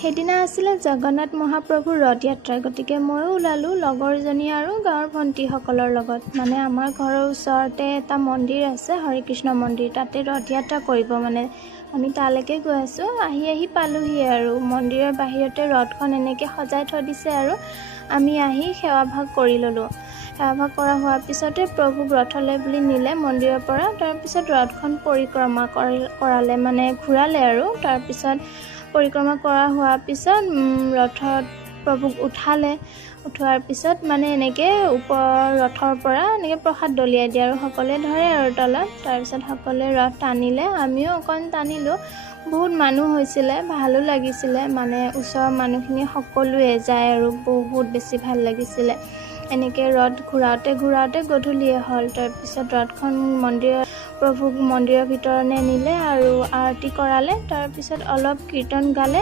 সেইদিনা আছিলে জগন্নাথ মহাপ্ৰভুৰ ৰথ যাত্ৰা, গতিকে ময়ো ওলালোঁ লগৰজনী আৰু গাঁৱৰ ভণ্টিসকলৰ লগত। মানে আমাৰ ঘৰৰ ওচৰতে এটা মন্দিৰ আছে, হৰিকৃষ্ণ মন্দিৰ, তাতে ৰথ যাত্ৰা কৰিব। মানে আমি তালৈকে গৈ আছোঁ। আহি পালোহি আৰু মন্দিৰৰ বাহিৰতে ৰথখন এনেকৈ সজাই থৈ দিছে আৰু আমি আহি সেৱাভাগ কৰি ল'লোঁ। সেৱাভাগ কৰা হোৱাৰ পিছতে প্ৰভুক ৰথলৈ বুলি নিলে মন্দিৰৰ পৰা। তাৰপিছত ৰথখন পৰিক্ৰমা কৰালে, মানে ঘূৰালে আৰু। তাৰপিছত পৰিক্ৰমা কৰা হোৱাৰ পিছত ৰথত প্ৰভুক উঠোৱাৰ পিছত মানে এনেকৈ ৰথৰ পৰা এনেকৈ প্ৰসাদ দলিয়াই দিয়ে আৰু সকলোৱে ধৰে আৰু তলত। তাৰপিছত সকলোৱে ৰথ টানিলে, আমিও অকণ টানিলোঁ। বহুত মানুহ হৈছিলে, ভালো লাগিছিলে। মানে ওচৰৰ মানুহখিনি সকলোৱে যায় আৰু বহুত বেছি ভাল লাগিছিলে। এনেকৈ ৰথ ঘূৰাওঁতে গধূলিয়ে হ'ল। তাৰপিছত ৰথখন প্ৰভুক মন্দিৰৰ ভিতৰলৈ নিলে আৰু আৰতি কৰালে। তাৰপিছত অলপ কীৰ্তন গালে।